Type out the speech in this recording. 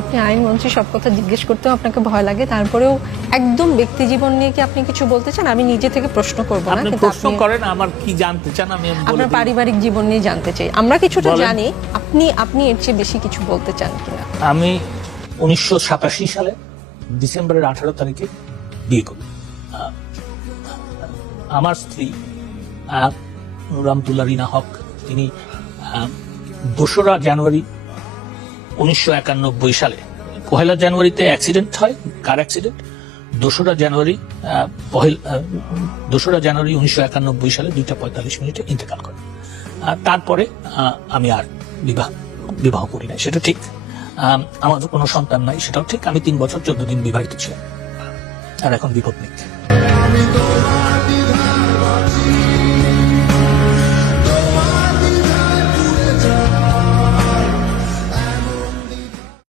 আপনি আইনমন্ত্রী, সব কথা জিজ্ঞেস করতেও আপনাকে ভয় লাগে, তারপরেও একদম ব্যক্তি জীবন নিয়ে কি আপনি কিছু বলতে চান? আমি নিজে থেকে প্রশ্ন করব না, আপনি কিন্তু প্রশ্ন করেন আমার কি জানতে চান আমি বলে আপনার দিই। পারিবারিক জীবন নিয়ে জানতে চাই। আমরা কিছুটা বলেন। জানি, আপনি এর চেয়ে বেশি কিছু বলতে চান কিনা? আমি 1987 সালে ডিসেম্বরের 18 তারিখে বিয়ে করি। আমার স্ত্রী রামতুল্লাহ রিনা হক, তিনি 2রা জানুয়ারি 1991 সালে, 1 জানুয়ারিতে অ্যাক্সিডেন্ট হয়, কার অ্যাক্সিডেন্ট। 2রা জানুয়ারি 1991 সালে 2:45 মিনিটে ইন্তেকাল করে। তারপরে আমি আর বিবাহ করি নাই, সেটা ঠিক। আমাদের কোনো সন্তান নাই, সেটাও ঠিক। আমি 3 বছর 14 দিন বিবাহিত ছিলাম, আর এখন বিপদ নেই।